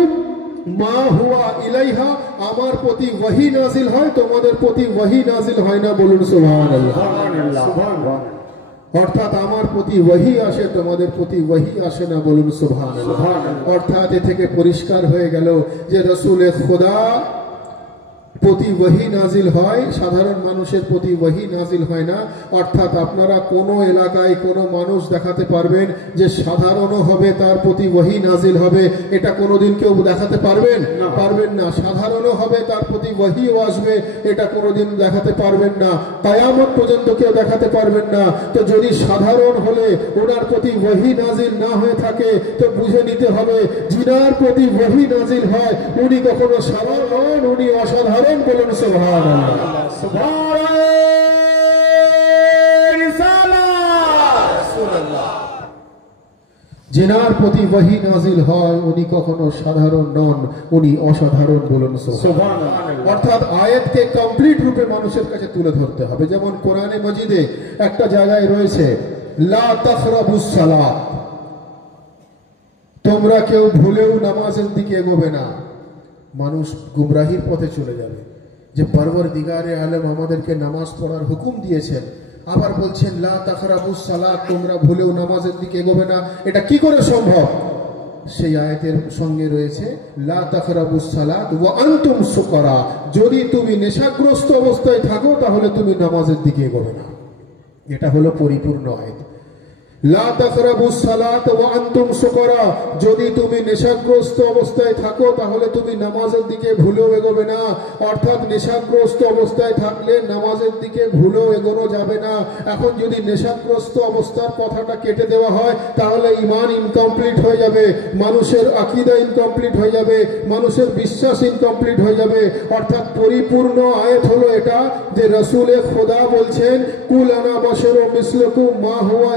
মা হুয়া ইলাইহা, আমার প্রতি ওয়াহি নাজিল হয়, তোমাদের প্রতি ওয়াহি নাজিল হয় না। বলুন সুবহানাল্লাহ। অর্থাৎ আমার প্রতি ওয়াহি আসে, তোমাদের প্রতি ওয়াহি আসে না। বলুন সুবহানাল্লাহ। অর্থাৎ এ থেকে পরিষ্কার হয়ে গেল যে রসুলের খোদা প্রতি ওয়াহি নাজিল হয়, সাধারণ মানুষের প্রতি ওয়াহি নাজিল হয় না। অর্থাৎ আপনারা কোনো এলাকায় কোনো মানুষ দেখাতে পারবেন যে সাধারণও হবে তার প্রতি ওয়াহি নাজিল হবে, এটা কোনোদিন কেউ দেখাতে পারবেন? পারবেন না। সাধারণও হবে তার প্রতি ওয়াহিও আসবে, এটা কোনোদিন দেখাতে পারবেন না। কিয়ামত পর্যন্ত কেউ দেখাতে পারবেন না। তো যদি সাধারণ হলে ওনার প্রতি ওয়াহি নাজিল না হয়ে থাকে, তো বুঝে নিতে হবে যিনার প্রতি ওয়াহি নাজিল হয় উনি কখনো সাধারণ, উনি অসাধারণ। বলুন সুবহানাল্লাহ। যিনার প্রতি ওয়াহি নাজিল হয় উনি কখনো সাধারণ নন, উনি অসাধারণ। বলুন সুবহানাল্লাহ। অর্থাৎ আয়াতকে কমপ্লিট রূপে মানুষের কাছে তুলে ধরতে হবে। যেমন কোরআনে মজিদে একটা জায়গায় রয়েছে লা তাকরাবুস সালাত, তোমরা কেউ ভুলেও নামাজের দিকে এগোবে না। মানুষ গুমরাহির পথে চলে যাবে যে পরওয়ারদিগারে আলম আমাদেরকে নামাজ পড়ার হুকুম দিয়েছেন, আবার বলছেন লা তাকরাবুস সালাত, তোমরা ভুলেও নামাজের দিকে এগোবে না। এটা কি করে সম্ভব? সেই আয়াতের সঙ্গে রয়েছে লা তাকরাবুস সালাত ওয়া আনতুম সুকারা, যদি তুমি নেশাগ্রস্ত অবস্থায় থাকো তাহলে তুমি নামাজের দিকে এগোবে না। এটা হলো পরিপূর্ণ আয়াত। লা তাকরাবুস সালাত ওয়া আনতুম সুকারা, যদি তুমি নেশাগ্রস্ত অবস্থায় থাকো তাহলে তুমি নামাজের দিকে ভুলেও এগোবে না। অর্থাৎ নেশাগ্রস্ত অবস্থায় থাকলে নামাজের দিকে ভুলেও এগোনো যাবে না। এখন যদি নেশাগ্রস্ত অবস্থার কথাটা কেটে দেওয়া হয় তাহলে ঈমান ইনকমপ্লিট হয়ে যাবে, মানুষের আকীদা ইনকমপ্লিট হয়ে যাবে, মানুষের বিশ্বাস ইনকমপ্লিট হয়ে যাবে। অর্থাৎ পরিপূর্ণ আয়াত হলো এটা যে রাসূলে খোদা বলছেন কুল আনা বাশারুম মিসলুকুম মা হুয়া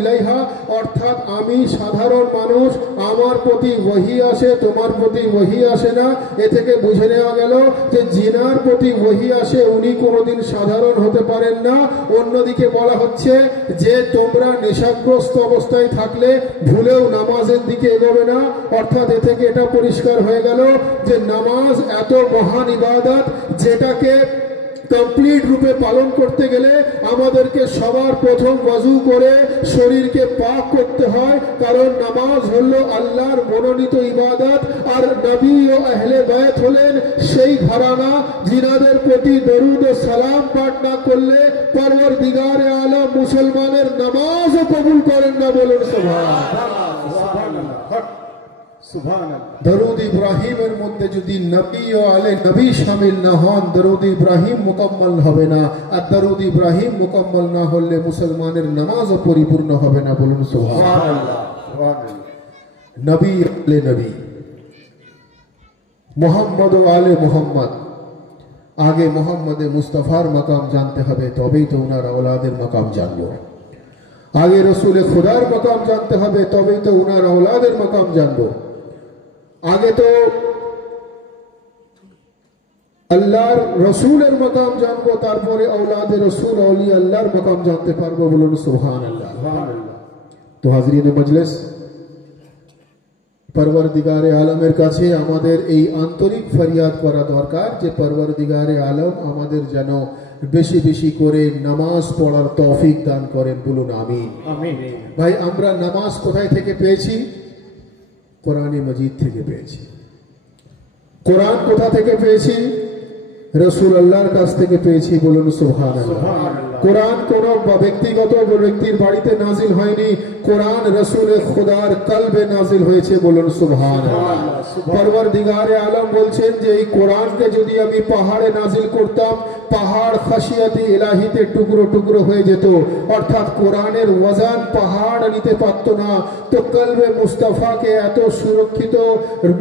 ইলাইহা, অর্থাৎ আমি সাধারণ মানুষ, আমার প্রতি ওয়াহি আসে, তোমার প্রতি ওয়াহি আসে না। এ থেকে বুঝে নেওয়া গেল যে জিনার প্রতি ওয়াহি আসে উনি কোনোদিন সাধারণ হতে পারেন না। অন্যদিকে বলা হচ্ছে যে তোমরা নেশাগ্রস্ত অবস্থায় থাকলে ভুলেও নামাজের দিকে এগোবে না। অর্থাৎ এ থেকে এটা পরিষ্কার হয়ে গেল যে নামাজ এত মহান ইবাদত, যেটাকে কমপ্লিট রূপে পালন করতে গেলে আমাদেরকে সবার প্রথম ওয়াজু করে শরীরকে পাক করতে হয়, কারণ নামাজ হলো আল্লাহর মনোনীত ইবাদত। আর নবী ও আহলে বায়ত হলেন সেই ঘরানা যিনাদের প্রতি দরুদ ও সালাম পাঠ না করলে পরওয়ারদিগারে আলম মুসলমানের নামাজও কবুল করেন না। বলুন সুবহানাল্লাহ। দরুদ ইব্রাহিমের মধ্যে যদি নবী ও আলে নবী শামিল না হন, দরুদ ইব্রাহিম মুকম্মল হবে না। আর দরুদ ইব্রাহিম মুকম্মল না হলে মুসলমানের নামাজও পরিপূর্ণ হবে না। বলুন সুবহানাল্লাহ। নবী আলে নবী, মোহাম্মদ ও আলে মোহাম্মদ, আগে মোহাম্মদে মুস্তাফার মাকাম জানতে হবে, তবেই তো ওনার আওলাদের মাকাম জানবো। আগে রসুলে খুদার মাকাম জানতে হবে, তবেই তো ওনার আওলাদের মাকাম জানবো। আগে তো আল্লাহর রসুলের মাকাম জানবো, তারপরে আওলাদে রসুল আউলিয়া আল্লাহর মাকাম জানতে পারবো। বলুন সুবহানাল্লাহ। তো হাজরিন মজলিস, পরওয়ারদিগারে আলমের কাছে আমাদের এই আন্তরিক ফরিয়াদ করা দরকার যে পরওয়ারদিগারে আলম আমাদের যেন বেশি বেশি করে নামাজ পড়ার তৌফিক দান করেন, বলুন আমিন। আমিন। ভাই, আমরা নামাজ কোথায় থেকে পেয়েছি? কোরআনে মজিদ থেকে পেয়েছি। কোরআন কোথা থেকে পেয়েছি? রসুল আল্লাহর কাছ থেকে পেয়েছি, বলুন সুবহানাল্লাহ। কোরআন কোন ব্যক্তিগত ব্যক্তির বাড়িতে নাজিল হয়নি, কোরআন রসুলের খোদার কলবে নাজিল হয়েছে, বলুন সুবহানাল্লাহ। পরওয়ারদিগারে আলম বলছেন যে এই কোরআনকে যদি আমি পাহাড়ে নাজিল করতাম, পাহাড় খাশিয়াতে ইলাহিতে টুকরো টুকরো হয়ে যেত, অর্থাৎ কোরআনের ওয়াজান পাহাড় নিতে পারত না। তো কলবে মুস্তাফাকে এত সুরক্ষিত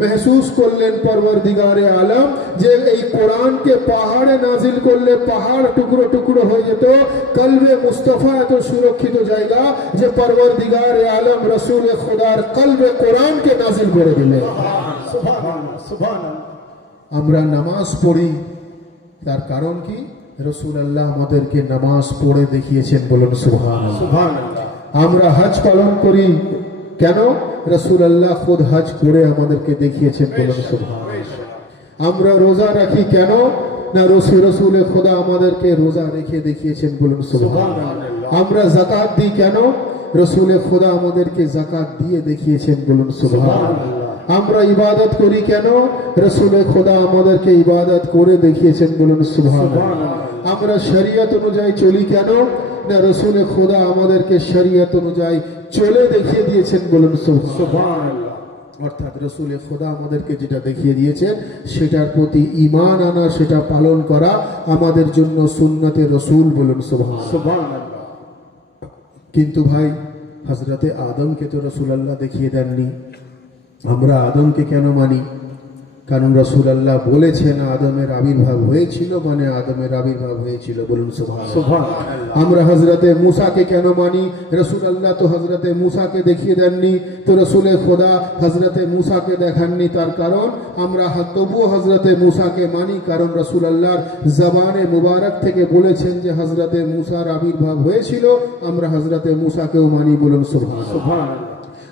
মেহসুস করলেন পরওয়ারদিগারে আলম যে এই কোরআনকে পাহাড়ে নাজিল করলে পাহাড় টুকরো টুকরো হয়ে যেত। কলবে মুস্তাফা এত সুরক্ষিত জায়গা যে পরওয়ারদিগারে আলম রসুল খোদার কলবে কোরআনকে নাজিল করে দিলেন। আমরা নামাজ পড়ি, তার কারণ কি? রসুল আল্লাহ আমাদেরকে নামাজ পড়ে দেখিয়েছেন, বলুন সুবহানাল্লাহ। আমরা হজ পালন করি কেন? রসুল আল্লাহ খুদ হজ করে আমাদেরকে দেখিয়েছেন, বলুন সুবহানাল্লাহ। আমরা রোজা রাখি কেন? না, রসুল খোদা আমাদেরকে রোজা রেখে দেখিয়েছেন, বলুন সুবহানাল্লাহ। আমরা যাকাত দিই কেন? রসুল খোদা আমাদেরকে যাকাত দিয়ে দেখিয়েছেন, বলুন সুবহানাল্লাহ। আমরা ইবাদত করি কেন? রসুল খোদা আমাদেরকে ইবাদত করে দেখিয়েছেন, বলুন সুবহানাল্লাহ। আমরা শরীয়ত অনুযায়ী চলি কেন? না, রসুল খোদা আমাদেরকে শরীয়ত অনুযায়ী চলে দেখিয়ে দিয়েছেন, বলুন সুবহানাল্লাহ। অর্থাৎ রসুল খোদা আমাদেরকে যেটা দেখিয়ে দিয়েছেন সেটার প্রতি ঈমান আনা, সেটা পালন করা আমাদের জন্য সুন্নতে রসুল, বলুন সুবহানাল্লাহ। কিন্তু ভাই, হযরতে আদমকে তো রসুল আল্লাহ দেখিয়ে দেননি। আমরা আদমকে কেন মানি? কারণ রসুল আল্লাহ বলেছেন আদমের আবির্ভাব হয়েছিল, মানে আদমের আবির্ভাব হয়েছিল, বলুন সুবহানাল্লাহ। আমরা হযরতে মুসাকে কেন মানি? রসুল আল্লাহ তো হযরতে মুসাকে দেখিয়ে দেননি, তো রসুলের খোদা হযরতে মুসাকে দেখাননি। তার কারণ আমরা তবুও হযরতে মুসাকে মানি, কারণ রসুল আল্লাহর জবানে মুবারক থেকে বলেছেন যে হযরতে মুসার আবির্ভাব হয়েছিল। আমরা হযরতে মুসাকেও মানি, বলুন সুবহানাল্লাহ।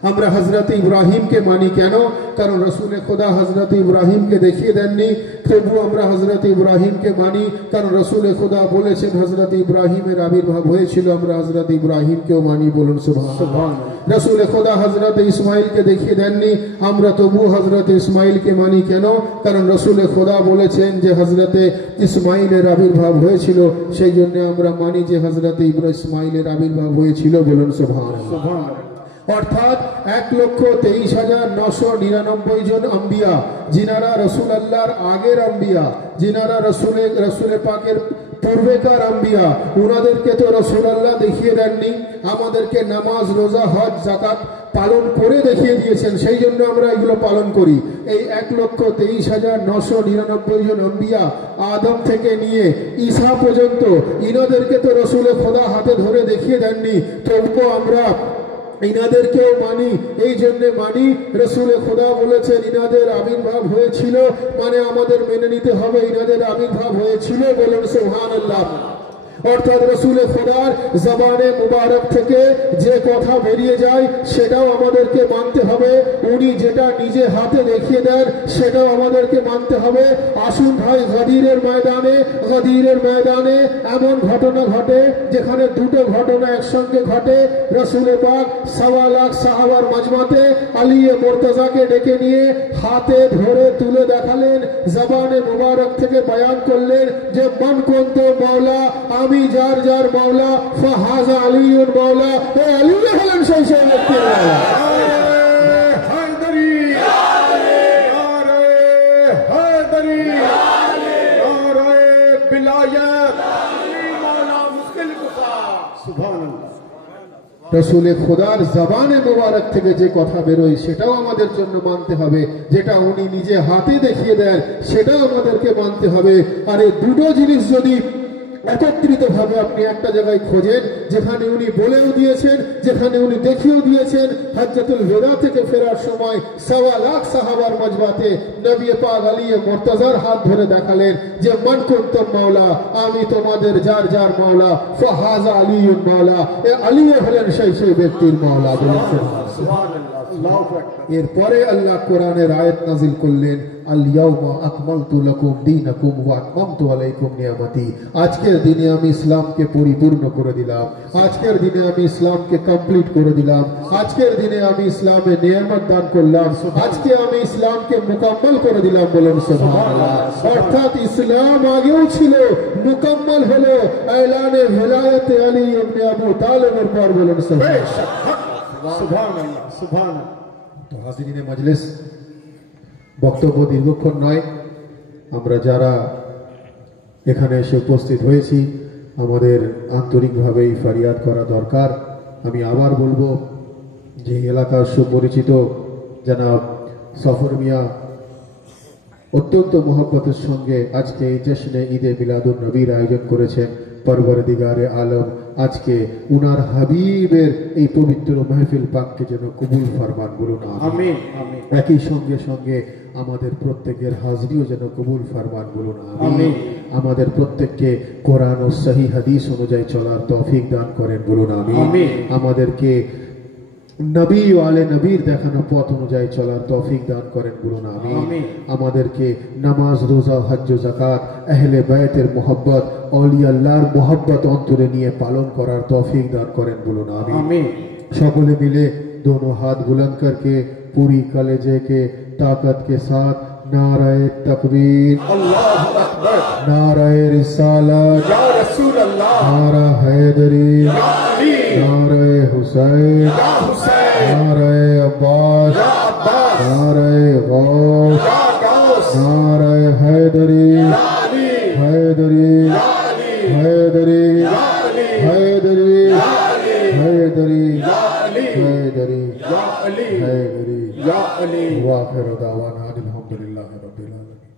আমরা হযরত ইব্রাহিমকে মানি কেন? কারণ রসুল খোদা হযরত ইব্রাহিমকে দেখিয়ে দেননি, তবু আমরা হযরত ইব্রাহিমকে মানি, কারণ রসুল খোদা বলেছেন হযরত ইব্রাহিমের আবির্ভাব হয়েছিল। আমরা হযরত ইব্রাহিমকেও মানি, বলুন সুবহানাল্লাহ। রসুল খোদা হযরত ইসমাইলকে দেখিয়ে দেননি, আমরা তবু হযরত ইসমাইলকে মানি কেন? কারণ রসুল খোদা বলেছেন যে হযরত ইসমাইলের আবির্ভাব হয়েছিল, সেই জন্য আমরা মানি যে হযরত ইসমাইলের আবির্ভাব হয়েছিল, বলুন সুবহানাল্লাহ। অর্থাৎ 1,23,999 জন আম্বিয়া, যিনারা রসুল আল্লাহর আগের আম্বিয়া, যিনারা রসুল পাকের পূর্বেকার আম্বিয়া, উনাদেরকে তো রসুল আল্লাহ দেখিয়ে দেননি। আমাদেরকে নামাজ, রোজা, হজ, যাকাত পালন করে দেখিয়ে দিয়েছেন, সেই জন্য আমরা এগুলো পালন করি। এই 1,23,999 জন আম্বিয়া, আদম থেকে নিয়ে ঈসা পর্যন্ত, ইনাদেরকে তো রসুল খোদা হাতে ধরে দেখিয়ে দেননি, তবুও আমরা ইনাদেরকেও মানি। এই জন্য মানি, রসুল খোদা বলেছেন ইনাদের আবির্ভাব হয়েছিল, মানে আমাদের মেনে নিতে হবে ইনাদের আবির্ভাব হয়েছিল, বলেন সুবহানাল্লাহ। অর্থাৎ রসুল খোদার জবানে মুবারক থেকে যে কথা বেরিয়ে যায় সেটাও আমাদেরকে মানতে হবে। উনি যেটা নিজে হাতে দেখিয়ে দেন সেটাও আমাদেরকে মানতে হবে। আসুন ভাই, গদিরের ময়দানে এমন ঘটনা ঘটে যেখানে দুটো ঘটনা একসঙ্গে ঘটে। রসুল পাক 1.25 লাখ সাহাবার মাজমাতে আলী মুর্তজাকে ডেকে নিয়ে হাতে ধরে তুলে দেখালেন, জবানে মুবারক থেকে বয়ান করলেন যে মান কুন্ত মাওলা, আমি যার যার মাওলা, ফাহাজা আলীউর মাওলা। এই আলী হলেন সেই ব্যক্তির মাওলা। রসুল খোদার জবানে মোবারক থেকে যে কথা বেরোয় সেটাও আমাদের জন্য মানতে হবে, যেটা উনি নিজে হাতে দেখিয়ে দেন সেটাও আমাদেরকে মানতে হবে। আর এই দুটো জিনিস যদি একত্রিত ভাবে আপনি একটা জায়গায় খোঁজেন, যেখানে উনি বলেও দিয়েছেন, যেখানে উনি দেখিয়েও দিয়েছেন। হজ্জাতুল ওয়াদা থেকে ফেরার সময় 1.25 লাখ সাহাবার মাজমাতে নবী পাক আলী মুর্তজার হাত ধরে দেখালেন যে মান কুনতুম মাওলা, আমি তোমাদের যার যার মাওলা, ফাহাজা আলীউর মাওলা। এ আলী হলেন সেই ব্যক্তির মাওলা। সুবহানাল্লাহ। এরপরে আল্লাহ কোরআনের আয়াত নাজিল করলেন, আল ইয়াউমা আকমালতু লাকুম দীনাকুম ওয়া আতমামতু আলাইকুম নিয়ামতি। আজকের দিনে আমি ইসলামকে পরিপূর্ণ করে দিলাম, আজকের দিনে আমি ইসলামকে কমপ্লিট করে দিলাম, আজকের দিনে আমি ইসলামে নিয়ামত দান করলাম, আজকে আমি ইসলামকে মুকাম্মল করে দিলাম। বলুন সুবহানাল্লাহ। অর্থাৎ ইসলাম আগেও ছিল, মুকাম্মল হলো এলানে ভিলায়াতে আলী ইবনে আবু তালেবের পর। বলুন সুবহানাল্লাহ। তো হাজিরিনে মজলিস, বক্তব্য দীর্ঘক্ষণ নয়, আমরা যারা এখানে এসে উপস্থিত হয়েছি আমাদের আন্তরিকভাবেই ফরিয়াদ করা দরকার। আমি আবার বলবো যে এলাকার সুপরিচিত জনাব সফর মিয়া অত্যন্ত মহব্বতের সঙ্গে আজকে এই জশ্নে ঈদে মিলাদুন নবীর আয়োজন করেছেন। পরবরদিগারে আলম আজকে উনার হাবিবের এই পবিত্র মাহফিল পাককে যেন কবুল ফরমান। বলুন আমিন। একই সঙ্গে সঙ্গে আমাদের প্রত্যেকের হাজরিও যেন কবুল ফরমান। বলুন আমিন। আমাদের প্রত্যেককে কোরআন ও সহি হাদিস অনুযায়ী চলার তৌফিক দান করেন। বলুন আমিন। আমাদেরকে নবী ও আলে নবীর দেখানো পথ অনুযায়ী চলার তৌফিক দান করেন। বলুন আমিন। আমাদেরকে নামাজ, রোজা, হজ্জ, যাকাত, আহলে বায়তের মোহব্বত, আউলিয়া আল্লাহর মোহব্বত অন্তরে নিয়ে পালন করার তৌফিক দান করেন। বলুন আমিন। সকলে मिले दोनों हाथ बुलंद करके पूरी कलेजे के ताकत के साथ नाराए तकबीर, अल्लाह अकबर, नाराए रिसालत, या रसूल अल्लाह, नारा हैदरी, या अली, नाराए हुसैन, या हुसैन, नाराए अब्बास, या अब्बास, नाराए गौस, या गौस, नाराए हैदरी, या अली, हैदरी, या अली, हैदरी, या अली, हैदरी, या अली, हैदरी, या अली, हैदरी, या अली, हैदरी, या अली। व आखिर दावाना अनिल हम्दुलिल्लाहि रब्बिल आलमीन।